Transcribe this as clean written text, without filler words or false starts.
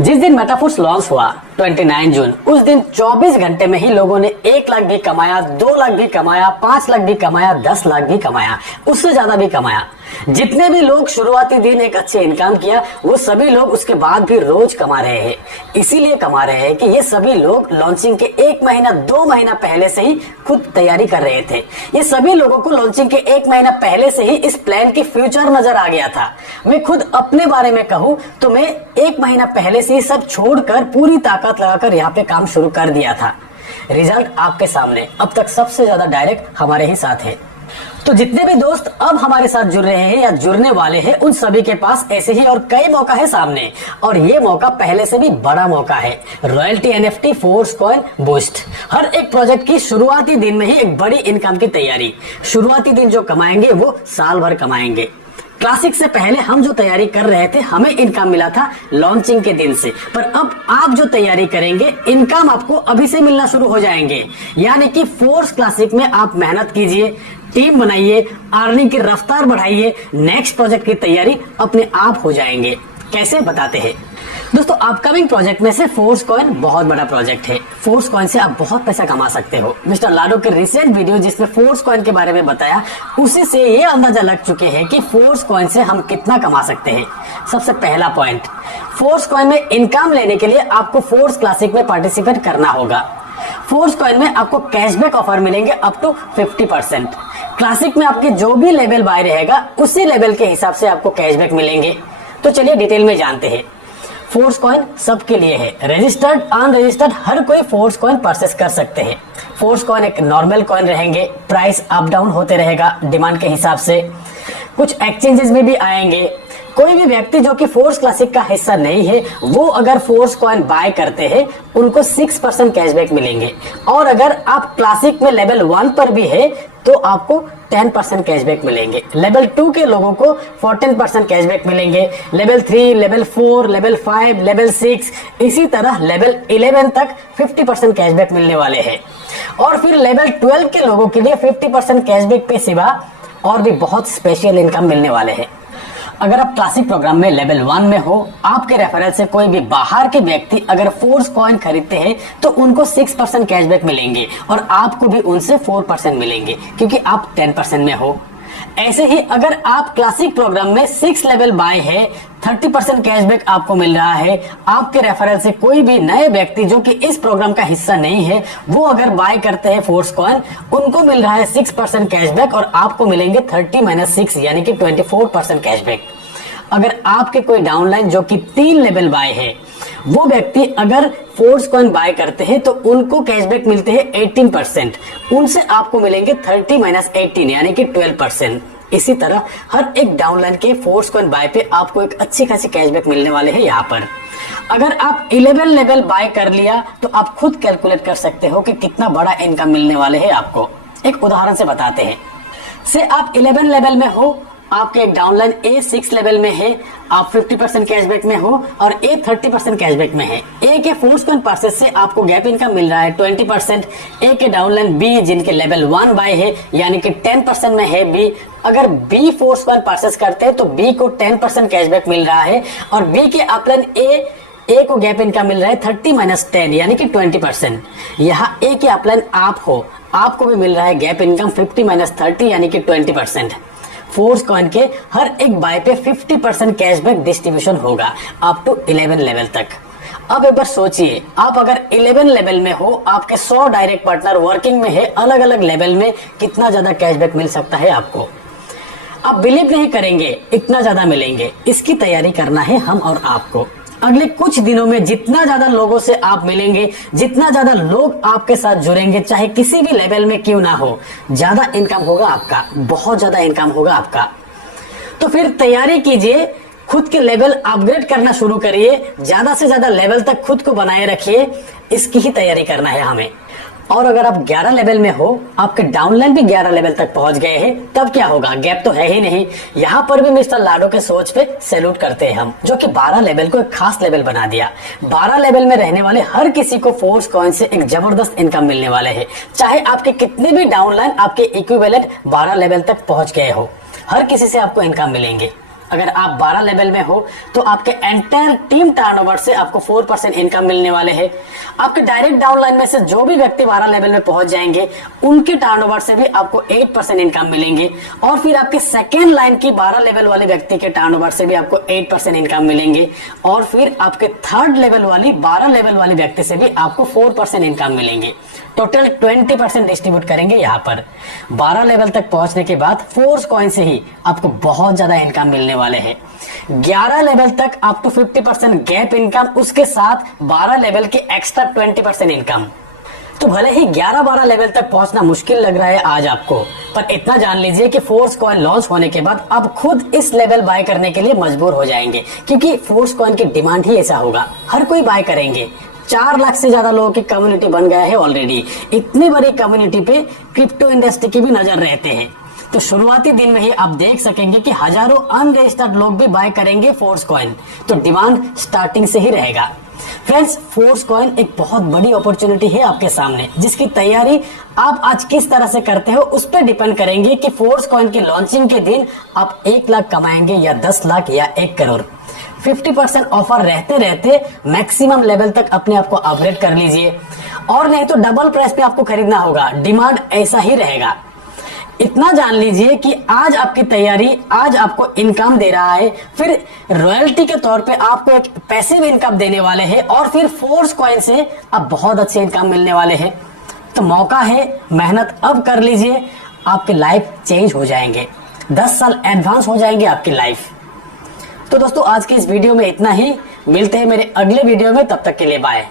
जिस दिन metaphors launch हुआ 29 जून, उस दिन 24 घंटे में ही लोगों ने 1 लाख भी कमाया, 2 लाख भी कमाया, 5 लाख भी कमाया, 10 लाख भी कमाया, उससे ज्यादा भी कमाया। जितने भी लोग शुरुआती दिन एक अच्छे इनकम किया, वो सभी लोग उसके बाद भी रोज कमा रहे हैं। इसीलिए कमा रहे हैं कि ये सभी लोग लॉन्चिंग के 1 महीना 2 महीना पहले से ही खुद तैयारी कर रहे थे। ये सभी लोगों को लॉन्चिंग के 1 महीना पहले से ही इस प्लान की फ्यूचर नजर आ गया था। मैं खुद अपने बारे में कहूं तो मैं 1 महीना पहले से ही सब छोड़कर पूरी ताकत लगाकर यहाँ पे काम शुरू कर दिया था। रिजल्ट आपके सामने, अब तक सबसे ज्यादा डायरेक्ट हमारे ही साथ है। तो जितने भी दोस्त अब हमारे साथ जुड़ रहे हैं या जुड़ने वाले हैं, उन सभी के पास ऐसे ही और कई मौका है सामने, और ये मौका पहले से भी बड़ा मौका है। Royalty NFT force coin boost, हर एक प्रोजेक्ट की शुरुआती दिन में ही एक बड़ी इनकम की तैयारी। शुरुआती दिन जो कमाएंगे वो साल भर कमाएंगे। क्लासिक से पहले हम जो तैयारी कर रहे थे, हमें इनकम मिला था लॉन्चिंग के दिन से, पर अब आप जो तैयारी करेंगे, इनकम आपको अभी से मिलना शुरू हो जाएंगे। यानी कि फोर्स क्लासिक में आप मेहनत कीजिए, टीम बनाइए, अर्निंग की रफ्तार बढ़ाइए, नेक्स्ट प्रोजेक्ट की तैयारी अपने आप हो जाएंगे। कैसे बताते हैं दोस्तों। अपकमिंग प्रोजेक्ट में से फोर्स कॉइन बहुत बड़ा प्रोजेक्ट है। फोर्स कॉइन से आप बहुत पैसा कमा सकते हो। मिस्टर लाडो के रिसेंट वीडियो जिसमें फोर्स कॉइन के बारे में बताया, उसी से ये अंदाजा लग चुके हैं कि फोर्स कॉइन से हम कितना कमा सकते हैं। सबसे पहला पॉइंट, फोर्स कॉइन में इनकम लेने के लिए आपको फोर्स क्लासिक में पार्टिसिपेट करना होगा। फोर्स कॉइन में आपको कैशबैक ऑफर मिलेंगे अप टू 50%। क्लासिक में आपके जो भी लेवल बाय रहेगा, उसी लेवल के हिसाब से आपको कैशबैक मिलेंगे। तो चलिए डिटेल में जानते हैं। फोर्स कॉइन सबके लिए है, रजिस्टर्ड अनरजिस्टर्ड हर कोई फोर्स कॉइन परचेस कर सकते हैं। फोर्स कॉइन एक नॉर्मल कॉइन रहेंगे, प्राइस अप डाउन होते रहेगा डिमांड के हिसाब से। कुछ एक्सचेंजेस में भी आएंगे। कोई भी व्यक्ति जो कि फोर्स क्लासिक का हिस्सा नहीं है, वो अगर फोर्स कॉइन बाय करते हैं, उनको 6% कैशबैक मिलेंगे। और अगर आप क्लासिक में लेवल 1 पर भी है तो आपको 10% कैशबैक मिलेंगे। लेवल 2 के लोगों को 14% कैशबैक मिलेंगे। लेवल 3, लेवल 4, लेवल 5, लेवल 6, इसी तरह लेवल 11 तक 50% कैशबैक मिलने वाले हैं। और फिर लेवल 12 के लोगों के लिए 50% कैशबैक पे सिवा और भी बहुत स्पेशल इनकम मिलने वाले हैं। अगर आप क्लासिक प्रोग्राम में लेवल 1 में हो, आपके रेफरल से कोई भी बाहर के व्यक्ति अगर फोर्स कॉइन खरीदते हैं तो उनको 6% कैशबैक मिलेंगे, और आपको भी उनसे 4% मिलेंगे क्योंकि आप 10% में हो। ऐसे ही अगर आप क्लासिक प्रोग्राम में 6 लेवल बाय है, 30% कैशबैक आपको मिल रहा है। आपके रेफरल से कोई भी नए व्यक्ति जो कि इस प्रोग्राम का हिस्सा नहीं है, वो अगर बाय करते हैं फोर्स कॉइन, उनको मिल रहा है 6% कैशबैक, और आपको मिलेंगे 30 - 6 यानी कि 24% कैशबैक। अगर आपके कोई डाउनलाइन जो कि 3 लेवल बाय है, वो व्यक्ति अगर फोर्स कॉइन बाय करते हैं तो उनको कैशबैक मिलते हैं 18%, उनसे आपको मिलेंगे 30 - 18 यानी कि 12%। इसी तरह हर एक डाउनलाइन के फोर्स कॉइन बाय पे आपको एक अच्छी खासी कैशबैक मिलने वाले हैं। यहाँ पर अगर आप 11 लेवल बाय कर लिया तो आप खुद कैलकुलेट कर सकते हो कि कितना बड़ा इनकम मिलने वाले हैं आपको। एक उदाहरण से बताते हैं। से आप 11 लेवल में हो, आपके एक डाउनलाइन ए 6 लेवल में है, आप 50% कैशबैक में हो, और ए 30% कैशबैक में है। ए के फोर्स कॉइन परचेस से आपको गैप इनकम मिल रहा है 20%। ए के डाउनलाइन बी जिनके लेवल 1 बाय है यानी कि 10% में है बी, अगर बी फोर्स कॉइन परचेस करते हैं तो बी को 10% कैशबैक मिल रहा है, और बी के अपलाइन ए को गैप इनकम मिल रहा है 30 - 10 यानी कि 20%। यहाँ ए के अपलाइन आप हो, आपको भी मिल रहा है गैप इनकम 50 - 30 यानी कि 20%। फोर्स कॉइन के हर एक बाय पे 50% कैशबैक डिस्ट्रीब्यूशन होगा अप टू 11 लेवल तक। अब एक बार सोचिए, आप अगर 11 लेवल में हो, आपके 100 डायरेक्ट पार्टनर वर्किंग में है, अलग अलग लेवल में, कितना ज्यादा कैशबैक मिल सकता है आपको। आप बिलीव नहीं करेंगे, इतना ज्यादा मिलेंगे। इसकी तैयारी करना है हम और आपको। अगले कुछ दिनों में जितना ज्यादा लोगों से आप मिलेंगे, जितना ज्यादा लोग आपके साथ जुड़ेंगे, चाहे किसी भी लेवल में क्यों ना हो, ज्यादा इनकम होगा आपका, बहुत ज्यादा इनकम होगा आपका। तो फिर तैयारी कीजिए, खुद के लेवल अपग्रेड करना शुरू करिए, ज्यादा से ज्यादा लेवल तक खुद को बनाए रखिए। इसकी ही तैयारी करना है हमें। और अगर आप 11 लेवल में हो, आपके डाउनलाइन भी 11 लेवल तक पहुंच गए हैं, तब क्या होगा, गैप तो है ही नहीं। यहाँ पर भी मिस्टर लाडो के सोच पे सैल्यूट करते हैं हम, जो कि 12 लेवल को एक खास लेवल बना दिया। 12 लेवल में रहने वाले हर किसी को फोर्स कॉइन से एक जबरदस्त इनकम मिलने वाले है। चाहे आपके कितने भी डाउनलाइन आपके इक्विवेलेंट 12 लेवल तक पहुंच गए हो, हर किसी से आपको इनकम मिलेंगे। अगर आप 12 लेवल में हो तो आपके एंटायर टीम टर्नओवर से आपको 4% इनकम मिलने वाले हैं। आपके डायरेक्ट डाउनलाइन में से जो भी व्यक्ति 12 लेवल में पहुंच जाएंगे उनके टर्नओवर से भी आपको 8% इनकम मिलेंगे, और फिर आपके सेकेंड लाइन की 12 लेवल वाले व्यक्ति के टर्नओवर से भी आपको 8% इनकम मिलेंगे, और फिर आपके थर्ड लेवल वाली 12 लेवल वाले व्यक्ति से भी आपको 4% इनकम मिलेंगे। टोटल 20% डिस्ट्रीब्यूट करेंगे यहाँ पर। 12 लेवल तक पहुंचने के बाद फोर्स कॉइन से ही आपको बहुत ज्यादा इनकम मिलने वाले हैं। 11 लेवल तक आपको 50% गैप इनकम, उसके साथ 12 लेवल की एक्स्ट्रा 20% इनकम। तो भले ही 11-12 लेवल तक पहुंचना मुश्किल लग रहा है आज आपको, पर इतना जान लीजिए कि फोर्स कॉइन लॉन्च होने के बाद आप खुद इस लेवल बाय करने के लिए मजबूर हो जाएंगे, क्योंकि फोर्स कॉइन की डिमांड ही ऐसा होगा, हर कोई बाय करेंगे। 4 लाख से ज्यादा लोगों की कम्युनिटी बन गया है ऑलरेडी। इतनी बड़ी कम्युनिटी पे क्रिप्टो इंडस्ट्री की भी नजर रहते हैं। तो शुरुआती दिन में ही आप देख सकेंगे कि हजारों अनरजिस्टर्ड लोग भी बाय करेंगे फोर्स कॉइन, तो डिमांड स्टार्टिंग से ही रहेगा। फ्रेंड्स, फोर्स कॉइन एक बहुत बड़ी अपॉर्चुनिटी है आपके सामने, जिसकी तैयारी आप आज किस तरह से करते हो उस पर डिपेंड करेंगे कि फोर्स कॉइन की लॉन्चिंग के दिन आप 1 लाख कमाएंगे या 10 लाख या 1 करोड़। 50% ऑफर रहते रहते मैक्सिमम लेवल तक अपने आप को अपग्रेड कर लीजिए, और नहीं तो डबल प्राइस पे आपको खरीदना होगा। डिमांड ऐसा ही रहेगा। इतना जान लीजिए कि आज आपकी तैयारी आज आपको इनकम दे रहा है, फिर रॉयल्टी के तौर पे आपको एक पैसिव इनकम देने वाले हैं, और फिर फोर्स कॉइन से अब बहुत अच्छे इनकम मिलने वाले हैं। तो मौका है, मेहनत अब कर लीजिए, आपके लाइफ चेंज हो जाएंगे, 10 साल एडवांस हो जाएंगे आपकी लाइफ। तो दोस्तों, आज की इस वीडियो में इतना ही। मिलते हैं मेरे अगले वीडियो में, तब तक के लिए बाय।